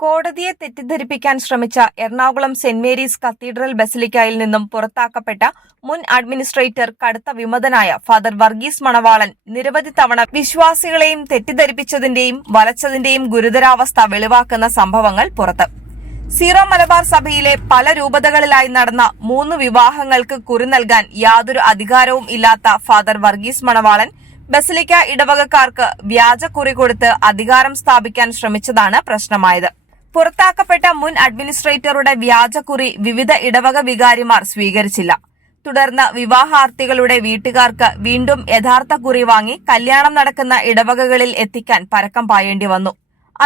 കോടതിയെ തെറ്റിദ്ധരിപ്പിക്കാൻ ശ്രമിച്ച എറണാകുളം സെന്റ് മേരീസ് കത്തീഡ്രൽ ബസിലിക്കയിൽ നിന്നും പുറത്താക്കപ്പെട്ട മുൻ അഡ്മിനിസ്ട്രേറ്റർ കടുത്ത വിമതനായ ഫാദർ വർഗീസ് മണവാളൻ നിരവധി തവണ വിശ്വാസികളെയും തെറ്റിദ്ധരിപ്പിച്ചതിന്റെയും വലച്ചതിന്റെയും ഗുരുതരാവസ്ഥ വെളിവാക്കുന്ന സംഭവങ്ങൾ പുറത്ത്. സീറോ മലബാർ സഭയിലെ പല രൂപതകളിലായി നടന്ന മൂന്ന് വിവാഹങ്ങൾക്ക് കുറി നൽകാൻ യാതൊരു അധികാരവും ഇല്ലാത്ത ഫാദർ വർഗീസ് മണവാളൻ ബസിലിക്ക ഇടവകക്കാർക്ക് വ്യാജ കുറി കൊടുത്ത് അധികാരം സ്ഥാപിക്കാൻ ശ്രമിച്ചതാണ് പ്രശ്നമായത്. പുറത്താക്കപ്പെട്ട മുൻ അഡ്മിനിസ്ട്രേറ്ററുടെ വ്യാജക്കുറി വിവിധ ഇടവക വികാരിമാർ സ്വീകരിച്ചില്ല. തുടർന്ന് വിവാഹാർത്ഥികളുടെ വീട്ടുകാർക്ക് വീണ്ടും യഥാർത്ഥ കുറി വാങ്ങി കല്യാണം നടക്കുന്ന ഇടവകകളിൽ എത്തിക്കാൻ പരക്കം പായേണ്ടി വന്നു.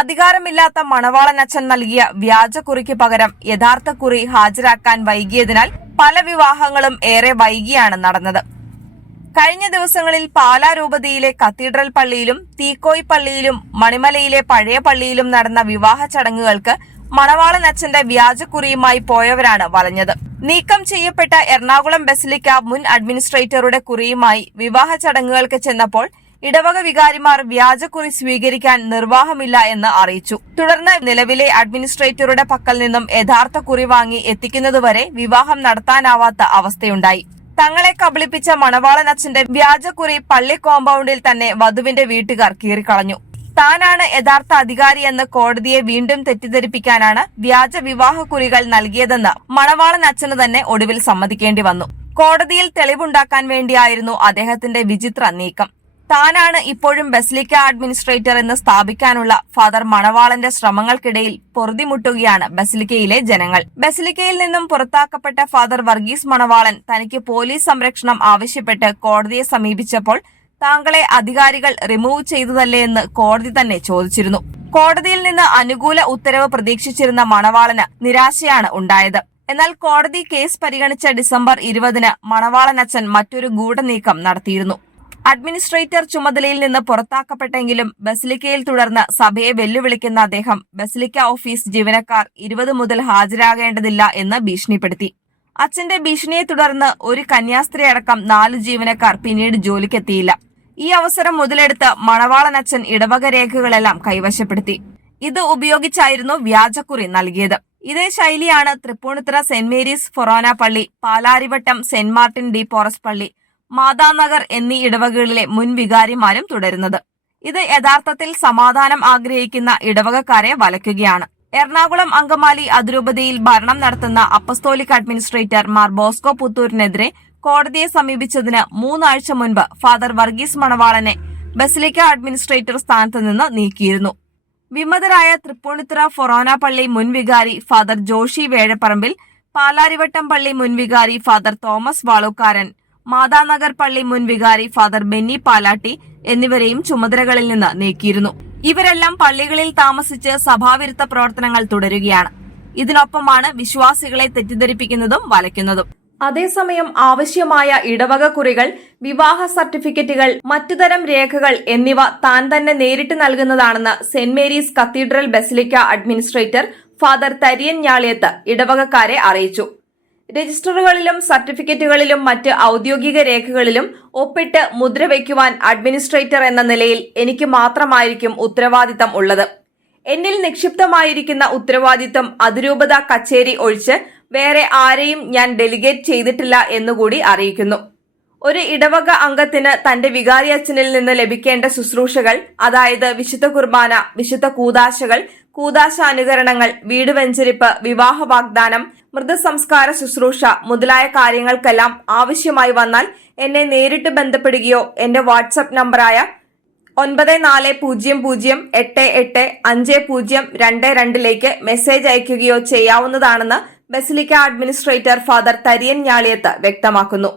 അധികാരമില്ലാത്ത മണവാളൻ അച്ഛൻ നൽകിയ വ്യാജക്കുറിക്ക് പകരം യഥാർത്ഥ കുറി ഹാജരാക്കാൻ വൈകിയതിനാൽ പല വിവാഹങ്ങളും ഏറെ വൈകിയാണ് നടന്നത്. കഴിഞ്ഞ ദിവസങ്ങളിൽ പാലാ രൂപതയിലെ കത്തീഡ്രൽ പള്ളിയിലും തീക്കോയ് പള്ളിയിലും മണിമലയിലെ പഴയ പള്ളിയിലും നടന്ന വിവാഹ ചടങ്ങുകൾക്ക് മണവാളൻ അച്ഛന്റെ വ്യാജക്കുറിയുമായി പോയവരാണ് വലഞ്ഞത് നീക്കം ചെയ്യപ്പെട്ട എറണാകുളം ബസിലിക്ക മുൻ അഡ്മിനിസ്ട്രേറ്ററുടെ കുറിയുമായി വിവാഹ ചടങ്ങുകൾക്ക് ചെന്നപ്പോൾ ഇടവക വികാരിമാർ വ്യാജക്കുറി സ്വീകരിക്കാൻ നിർവാഹമില്ല എന്ന് അറിയിച്ചു. തുടർന്ന് നിലവിലെ അഡ്മിനിസ്ട്രേറ്ററുടെ പക്കൽ നിന്നും യഥാർത്ഥ കുറി വാങ്ങി എത്തിക്കുന്നതുവരെ വിവാഹം നടത്താനാവാത്ത അവസ്ഥയുണ്ടായി. തങ്ങളെ കബളിപ്പിച്ച മണവാളൻ അച്ഛന്റെ വ്യാജക്കുറി പള്ളി കോമ്പൗണ്ടിൽ തന്നെ വധുവിന്റെ വീട്ടുകാർ കീറിക്കളഞ്ഞു. താനാണ് യഥാർത്ഥ അധികാരിയെന്ന് കോടതിയെ വീണ്ടും തെറ്റിദ്ധരിപ്പിക്കാനാണ് വ്യാജ വിവാഹക്കുറികൾ നൽകിയതെന്ന് മണവാളൻ അച്ഛന് തന്നെ ഒടുവിൽ സമ്മതിക്കേണ്ടി വന്നു. കോടതിയിൽ തെളിവുണ്ടാക്കാൻ വേണ്ടിയായിരുന്നു അദ്ദേഹത്തിന്റെ വിചിത്ര നീക്കം. താനാണ് ഇപ്പോഴും ബസിലിക്ക അഡ്മിനിസ്ട്രേറ്റർ എന്ന് സ്ഥാപിക്കാനുള്ള ഫാദർ മണവാളന്റെ ശ്രമങ്ങൾക്കിടയിൽ പൊറുതിമുട്ടുകയാണ് ബസിലിക്കയിലെ ജനങ്ങൾ. ബസിലിക്കയിൽ നിന്നും പുറത്താക്കപ്പെട്ട ഫാദർ വർഗീസ് മണവാളൻ തനിക്ക് പോലീസ് സംരക്ഷണം ആവശ്യപ്പെട്ട് കോടതിയെ സമീപിച്ചപ്പോൾ താങ്കളെ അധികാരികൾ റിമൂവ് ചെയ്തതല്ലേ എന്ന് കോടതി തന്നെ ചോദിച്ചിരുന്നു. കോടതിയിൽ നിന്ന് അനുകൂല ഉത്തരവ് പ്രതീക്ഷിച്ചിരുന്ന മണവാളന് നിരാശയാണ് ഉണ്ടായത്. എന്നാൽ കോടതി കേസ് പരിഗണിച്ച ഡിസംബർ ഇരുപതിന് മണവാളൻ അച്ഛൻ മറ്റൊരു ഗൂഢനീക്കം നടത്തിയിരുന്നു. അഡ്മിനിസ്ട്രേറ്റർ ചുമതലയിൽ നിന്ന് പുറത്താക്കപ്പെട്ടെങ്കിലും ബസിലിക്കയിൽ തുടർന്ന് സഭയെ വെല്ലുവിളിക്കുന്ന അദ്ദേഹം ബസിലിക്ക ഓഫീസ് ജീവനക്കാർ ഇരുപത് മുതൽ ഹാജരാകേണ്ടതില്ല എന്ന് ഭീഷണിപ്പെടുത്തി. അച്ഛന്റെ ഭീഷണിയെ തുടർന്ന് ഒരു കന്യാസ്ത്രീ അടക്കം നാല് ജീവനക്കാർ പിന്നീട് ജോലിക്കെത്തിയില്ല. ഈ അവസരം മുതലെടുത്ത് മണവാളൻ അച്ഛൻ ഇടവക രേഖകളെല്ലാം കൈവശപ്പെടുത്തി. ഇത് ഉപയോഗിച്ചായിരുന്നു വ്യാജക്കുറി നൽകിയത്. ഇതേ ശൈലിയാണ് തൃപ്പൂണിത്തുറ സെന്റ് മേരീസ് ഫൊറോന പള്ളി Palarivattom saint Martin de Porres പള്ളി മാതാനഗർ എന്നീ ഇടവകകളിലെ മുൻ വികാരിമാരും തുടരുന്നത്. ഇത് യഥാർത്ഥത്തിൽ സമാധാനം ആഗ്രഹിക്കുന്ന ഇടവകക്കാരെ വലയ്ക്കുകയാണ്. എറണാകുളം അങ്കമാലി അതിരൂപതയിൽ ഭരണം നടത്തുന്ന അപ്പസ്തോലിക് അഡ്മിനിസ്ട്രേറ്റർ മാർ ബോസ്കോ പുത്തൂരിനെതിരെ കോടതിയെ സമീപിച്ചതിന് മൂന്നാഴ്ച മുൻപ് ഫാദർ വർഗീസ് മണവാളനെ ബസിലിക്ക അഡ്മിനിസ്ട്രേറ്റർ സ്ഥാനത്ത് നിന്ന് നീക്കിയിരുന്നു. വിമതരായ തൃപ്പൂണിത്തുറ ഫൊറോന പള്ളി മുൻവികാരി ഫാദർ ജോഷി വേഴപ്പറമ്പിൽ പാലാരിവട്ടം പള്ളി മുൻവികാരി ഫാദർ തോമസ് വാളൂക്കാരൻ മാതാനഗർ പള്ളി മുൻ വികാരി ഫാദർ ബെന്നി പാലാട്ടി എന്നിവരെയും ചുമതലകളിൽ നിന്ന് നീക്കിയിരുന്നു. ഇവരെല്ലാം പള്ളികളിൽ താമസിച്ച് സഭാവിരുദ്ധ പ്രവർത്തനങ്ങൾ തുടരുകയാണ്. ഇതിനൊപ്പമാണ് വിശ്വാസികളെ തെറ്റിദ്ധരിപ്പിക്കുന്നതും വലയ്ക്കുന്നതും. അതേസമയം ആവശ്യമായ ഇടവക കുറികൾ വിവാഹ സർട്ടിഫിക്കറ്റുകൾ മറ്റുതരം രേഖകൾ എന്നിവ താൻ തന്നെ നേരിട്ട് നൽകുന്നതാണെന്ന് saint Mary's cathedral basilica administrator father Tharian Njaliyath ഇടവകക്കാരെ അറിയിച്ചു. രജിസ്റ്ററുകളിലും സർട്ടിഫിക്കറ്റുകളിലും മറ്റ് ഔദ്യോഗിക രേഖകളിലും ഒപ്പിട്ട് മുദ്ര മുദ്രവയ്ക്കുവാൻ അഡ്മിനിസ്ട്രേറ്റർ എന്ന നിലയിൽ എനിക്ക് മാത്രമായിരിക്കും ഉത്തരവാദിത്തം ഉള്ളത്. എന്നിൽ നിക്ഷിപ്തമായിരിക്കുന്ന ഉത്തരവാദിത്തം അതിരൂപത കച്ചേരി ഒഴിച്ച് വേറെ ആരെയും ഞാൻ ഡെലിഗേറ്റ് ചെയ്തിട്ടില്ല എന്നുകൂടി അറിയിക്കുന്നു. ഒരു ഇടവക അംഗത്തിന് തന്റെ വികാരി അച്ഛനിൽ നിന്ന് ലഭിക്കേണ്ട ശുശ്രൂഷകൾ അതായത് വിശുദ്ധ കുർബാന വിശുദ്ധ കൂതാശകൾ കൂതാശ അനുകരണങ്ങൾ വീട് വെഞ്ചരിപ്പ് വിവാഹ വാഗ്ദാനം മൃതസംസ്കാര ശുശ്രൂഷ മുതലായ കാര്യങ്ങൾക്കെല്ലാം ആവശ്യമായി വന്നാൽ എന്നെ നേരിട്ട് ബന്ധപ്പെടുകയോ എന്റെ വാട്സപ്പ് നമ്പറായ ഒൻപത് നാല് പൂജ്യം പൂജ്യം എട്ട് എട്ട് അഞ്ച് പൂജ്യം രണ്ട് രണ്ടിലേക്ക് മെസ്സേജ് അയക്കുകയോ ചെയ്യാവുന്നതാണെന്ന് basilica administrator father Tharian Njaliyath വ്യക്തമാക്കുന്നു.